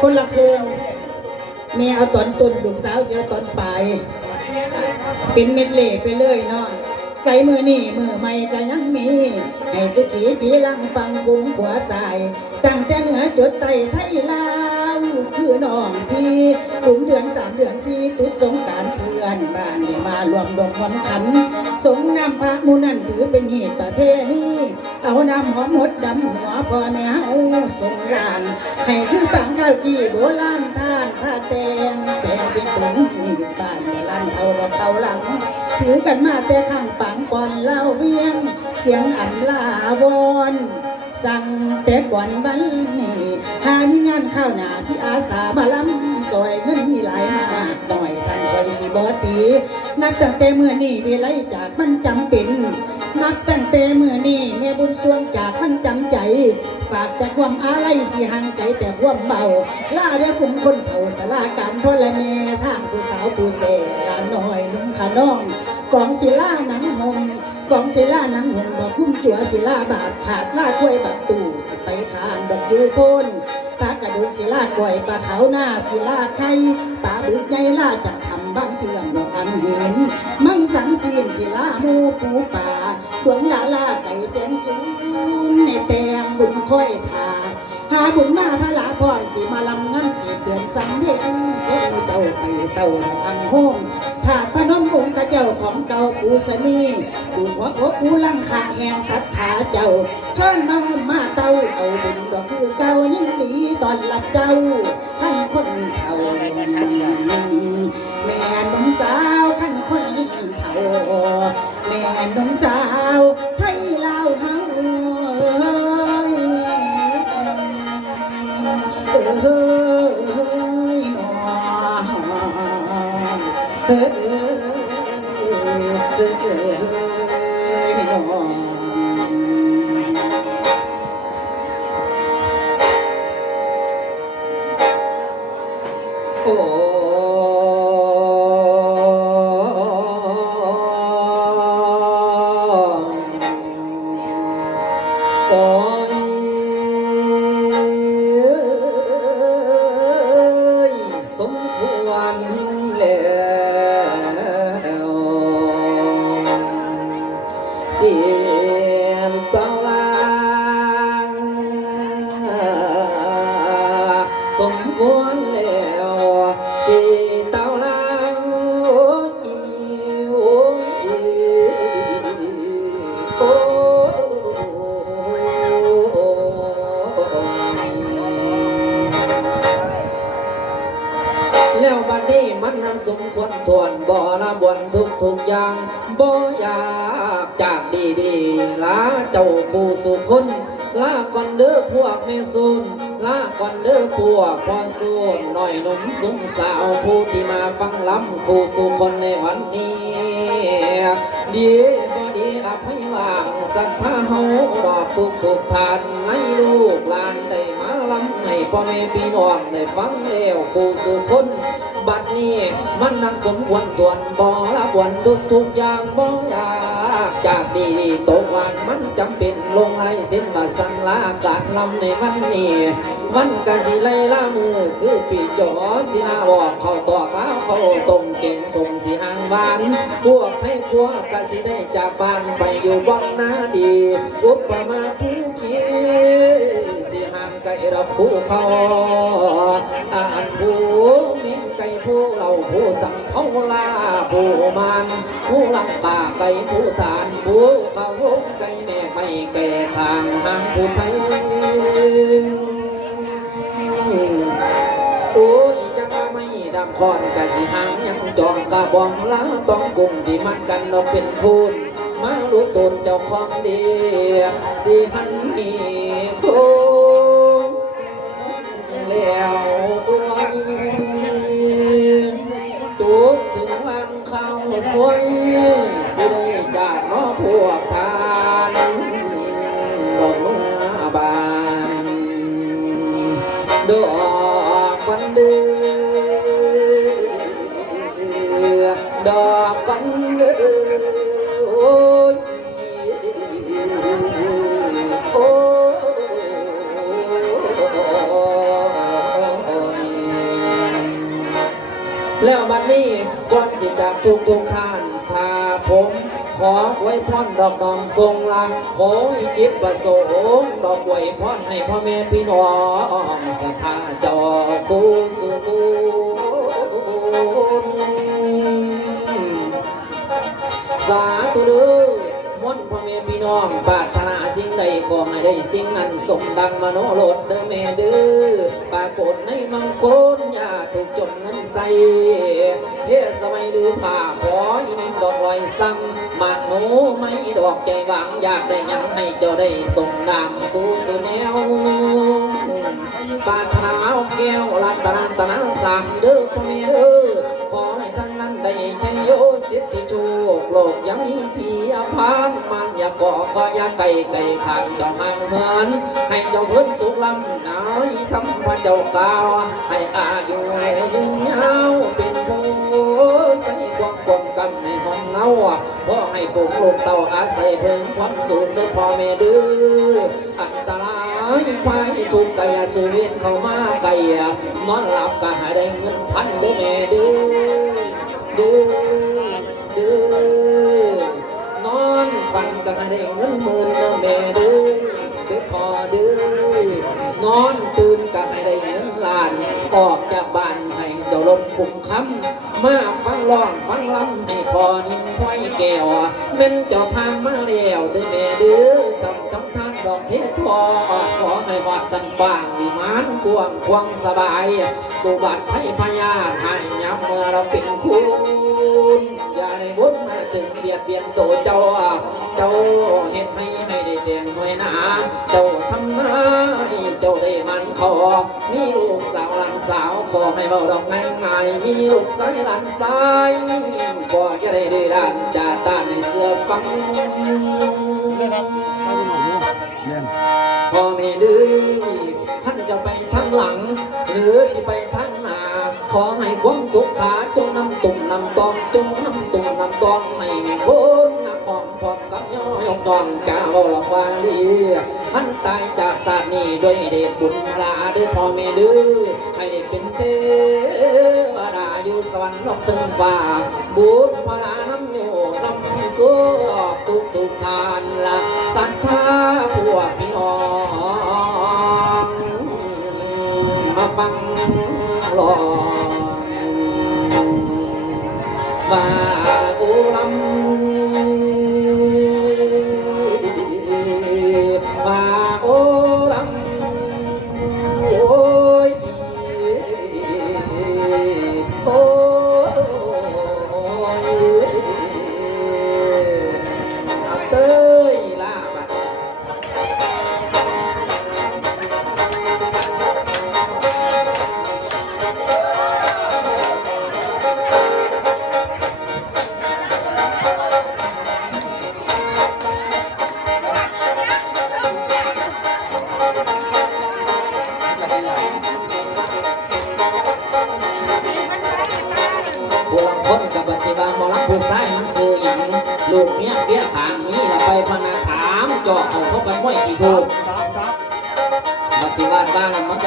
คนละเครื่องแม่เอาตอนต้นลูกสาวเสียตอนปลายเป็นเม็ดเล่ไปเลยเนาะใจมือนี่มือใหม่ก็ยังมี ให้สุขีทีหลังฟังคุ้มขวาสาย ตั้งแต่เหนือจดไตไทยลา คือน้องพี่กุมเดือนสามเดือนสี่ตุดสงการเพื่อนบ้านได้มารวมดมวันขัน สงน้ำพระมูนั่นถือเป็นเหตุประเพณีเอาน้ำหอมหดดำหัวพอแนวสงรานให้คือปังข้าวจีโบราณท่านผ้าแตงแตงเป็นตุนบ้านในร้านเท่าเราเท่าหลัง ถือกันมาแต่ข้างปังก่อนเล่าเวียง เสียงอ่ำลาวอน สั่งแต่ก่อนวันนี้หามีงานข้าวหนาสิอาสามาลำซอยเงินมีหลายมากหน่อยท่านคอยสิบอตีนับตั้งแต่เมื่อนี้เวไลจากมันจำเป็น นับตั้งแต่เมื่อนี้แม่บุญสวงจากมันจำใจฝากแต่ความอาลัยสิห่างไกลแต่ความเบาล่าเรียกคุ้มคนเฒ่าสลาการพ่อและแม่ทางผู้สาวผู้เสลานน้อยนุ่มขาน้องกองศิลาหนังหง กองศิลานังหงดอกคุ้มจัวศิลาบาดขาดล่ากล้วยบักตู่สิไปทานดอกยูโพนปลากระดุนศิลากล้วยปลาขาวหน้าศิลาไข่ปลาบึกใหญ่ล่าจะทำบ้านเทืองดอกอันเห็น มั่งสังสีนศิลาหมูปูป่าดวงดาลาไก่แสนสูงในแตงบุญค่อยทา หาบุญมาพระลาพรสีมาลำงั้นสีเดือนสำเพ็ญเส้นในเต่าไปเต่าระพังห้องถาดพระนมองค์กระเจ้าของเก่าปูสนีดูหัวอกปูลังคาแห่งศรัทธาเจ้าเชิญมามาเต่าเอาบุญดอกคือเก่ายิ่งดีตอนหลับเจ้าท่านคนเฒ่าแม่นมสาวท่านคนเฒ่าแม่นมสาวไทยลาว เอ้ อย่างบ่อยากจากดีดีลาเจ้าผู้สุคนลาก่อนเด้อพวกเมซุนลาก่อนเด้อพวกพ่อสูนหน่อยหนุ่มสุงสาวผู้ที่มาฟังลำคู่สุคนในวันนี้ ดีบ่ดีอภัยวางสัทธาเฮาดอกทุกทุกทานในลูกหลานได้ พ่อแม่พี่น้องได้ฟังแล้วคูสุคน บัดนี้มันนักสมควรตวนบ่ละบวนทุกทุกอย่างบ่อยากจากดีดีๆตกวันมันจำเป็นลงไล่สิ้นว่าสังลาการลำในวันนี้วันกะสิไล่ละมือคือปีจอสินาออกเข้าตอกแล้วเข้าต้มเก่งสมสิหางบาน พวกให้พวกกะสิได้จากบ้านไปอยู่บ้านนาดี อุปมาผู้คิดสิห่างไกล รับผู้เขาอ่านผู้มินไก่ผู้เราผู้สั่งเขาลาผู้มันผู้ลังป่าไก่ผู้ทานผู้เขาไก่แม่ไม่แก่ทางหางผู้ไทยโอ้ยจังว่าไม่ดำคอนกะสิหางยังจองกะบองล้าต้องกุ้งที่มันกันนกเป็นคูณมารู้ตนเจ้าของดีสิหันมี เข้ แล้วบัดนี้ก่อนสิจากทุกทุกท่านข้าผม ขออวยพรดอกดอมทรงลาโหยจิตประสงค์ดอกอวยพรให้พ่อแม่พี่น้องสถาจอผู้สูงสาธุเด้อมนพ่อแม่พี่น้องปรารถนา สิ่งให้ได้สิ่งนั้นสมดังมโนโลดเด้อแม่เด้อปรากฏในมังคลอย่าถูกจนเงินใส่เพศสมัยหรือผ้าพออินดอกลอยสั่งมาโนไม่ดอกใจหวังอยากได้ยังให้เจ้าได้สมนามกูสุแนวปารถนาเอาแก้วรัตนาตนาสามเด้อพ่อแม่เด้อขอให้ทั้งนั้นได้ใช้โยสิทธิโชคโลกยังมีผีอภัน ก่อก็อย่าไก่ไก่ขังเจ้าห่างเหินให้เจ้าเพิ่นสุขลำนายทำพระเจ้ากาวให้อายุยืนยาวเป็นผู้ใส่ความกลมกำในห้องเงาขอให้ฝูงลูกเต่าอาศัยเพิ่งความสูงด้อพ่อแม่เด้ออันตรายภัยทุกข์กายสุเวียนเข้ามาไกลนอนหลับก็หาได้เงินพันด้อแม่เด้อ เด้อแม่เด้อเด้อพอเด้อนอนตื่นก็ให้ได้เงินล้าน ออกจากบ้านให้เจ้าลมคุ้มคำมาฟังร้องฟังลำให้พอนินพ้อยแก้วแม่นเจ้าทำมาแล้วเด้อแม่เด้อทำทำทานดอกเทศทอขอให้วัดจันปางวิมานกวงควงสบายกูบัดให้พยาให้ย้ำเมื่อเราเป็นคุณ อย่าได้บุญมาถึงเบียดเบียนตัวเจ้า เจ้าเห็นให้ให้ได้เตียงหน่วยหนา เจ้าทำนายเจ้าได้มันขอมีลูกสาวหลานสาวขอให้เบาดอกง่ายง่ายมีลูกสายหลานสายก็จะได้ดื้อด้านจะตาในเสื้อฟังนะครับเอาไปหน่อยเล่นพ่อแม่ดื้อท่านจะไปทางหลัง หรือสิไปทางหน้าขอให้ความสุขขาจง อยองกาบหลกวาลีมันตายจากศาสตร์นี้ด้วยเดชบุญพลาด้วยพ่อแม่ดื้อให้ได้เป็นเทวดาอยู่สวรรค์นอกถึงฟ้าบุญพลาน้ำโยน้ำสู้ทุกทุกทานละศรัทธา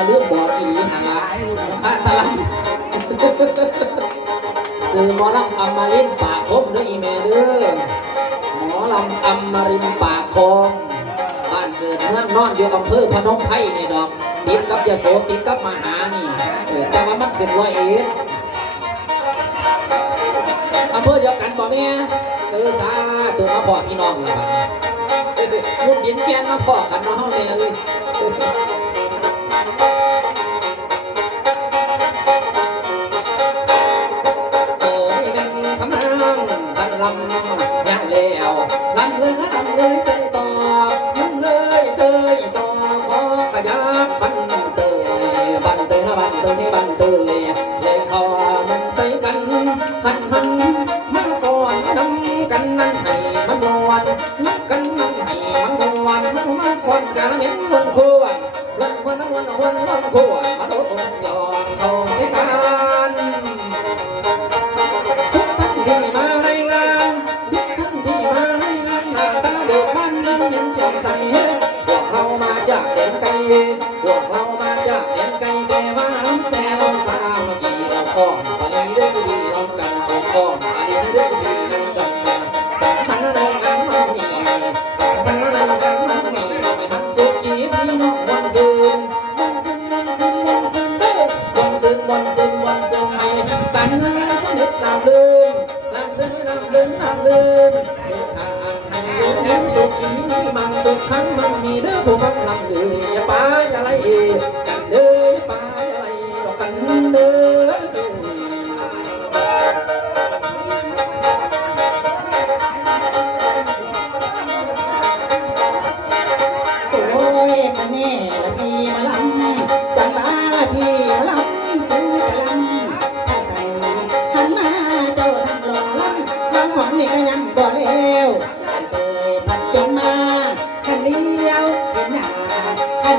เรื่องบอกอีหลีหันละมันค่าทะลังซื้อหมอลำอัมรินทร์ปากคมเด้ออีเมเด้อหมอลำอัมรินทร์ปากคมบ้านเกิดเมืองนอนอยู่อำเภอพนมไพรนี่ดอกติดกับยโสติดกับมหานี่แต่ว่ามันเป็นร้อยเอ็ดอำเภอเดียวกันบ่แม่เออสาธุมาพอพี่น้องล้วบัดนี้มุดดินแกนมาพอกันเนาะเฮาแม่เอ้ย การันเหม็นวนควรวนควรวนวนวนควรมาโดนย้อนเขา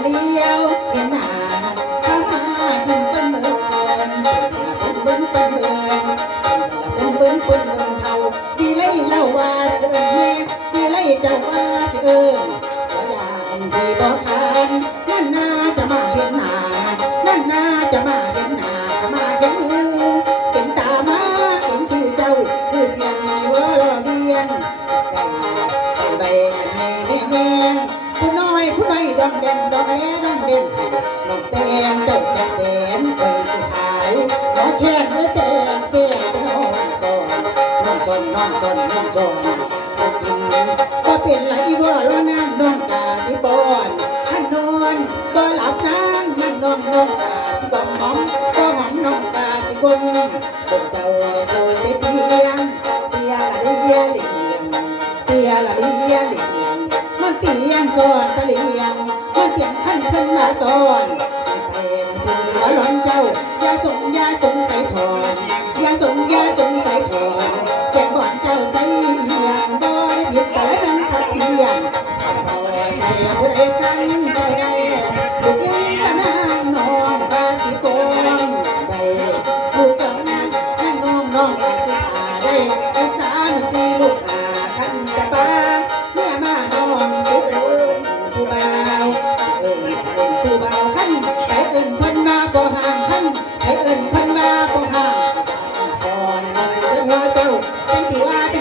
คั น้อยดองแดงดองแลดองเด่นให้น้องแตงเจ้าจะแสนเคยสิขายหมอแค้นเมื่อแตงแฟนเป็นน้องสอนน้องสอนน้องสอนน้องสอนเอากินว่าเป็นไรว่าล้อน้ำน้องกาที่บอนท่านนอนบ่หลับนางนั่งน้องน้องกาที่กองหอมก็หอมน้องกาที่กลมบนเจ้าเขาเสียเปียงเปียละเลียเหลียงเปียละเลียเหลียงมันเตียงสอนตะเลียง เตียงขั้นมาสอนไปถึงมาหลอนเจ้า อย่าสงอย่าสงสัยถอน อย่าสงอย่าสงสัยถอนแกบ่อนเจ้าใส่ยังบ่ได้ผิดแต่ละนั้นทักเพียนพอใส่ผู้ใดกัน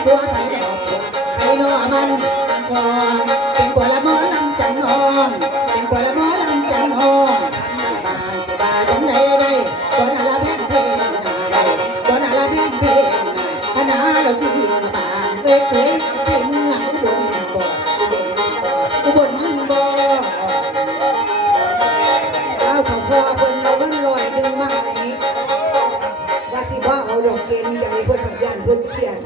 ผัวเป็นผัวไผดอกไผนอมันคอนเป็นผัวละมอลำจันนอนเป็นผัวละมอลำจันนอนบ้านสิบาจังใดได้บ่นาละแพงเพลงนาได้บ่นาละแพงเพลงนาพนาเราที่มาบ้านเอ้ยเคยไปเมืองอุบลบ่อุบลบ่เอาของพ่อเพิ่นเอาเงินลอยหนึงมาให้ว่าสิว่าเอาดอกเกณฑ์ใจเพิ่นปัญญานเพิ่นเครียด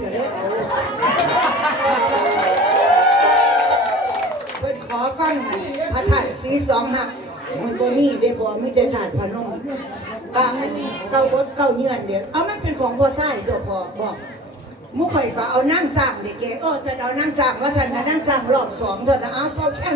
สองหักมันบ่มีได้บ่มีแต่ถาตุพนมก็อันเก้าบดเก้าเงื่อนเดียวเอามันเป็นของพ่อชายตัวพ่อบอกมุข่อยก็เอานั่งสั่งเด็กแกเออจะเอานั่งสั่งว่าสันน่ะนั่งสั่งรอบสองเถอะนะเอาเป้าแข้ง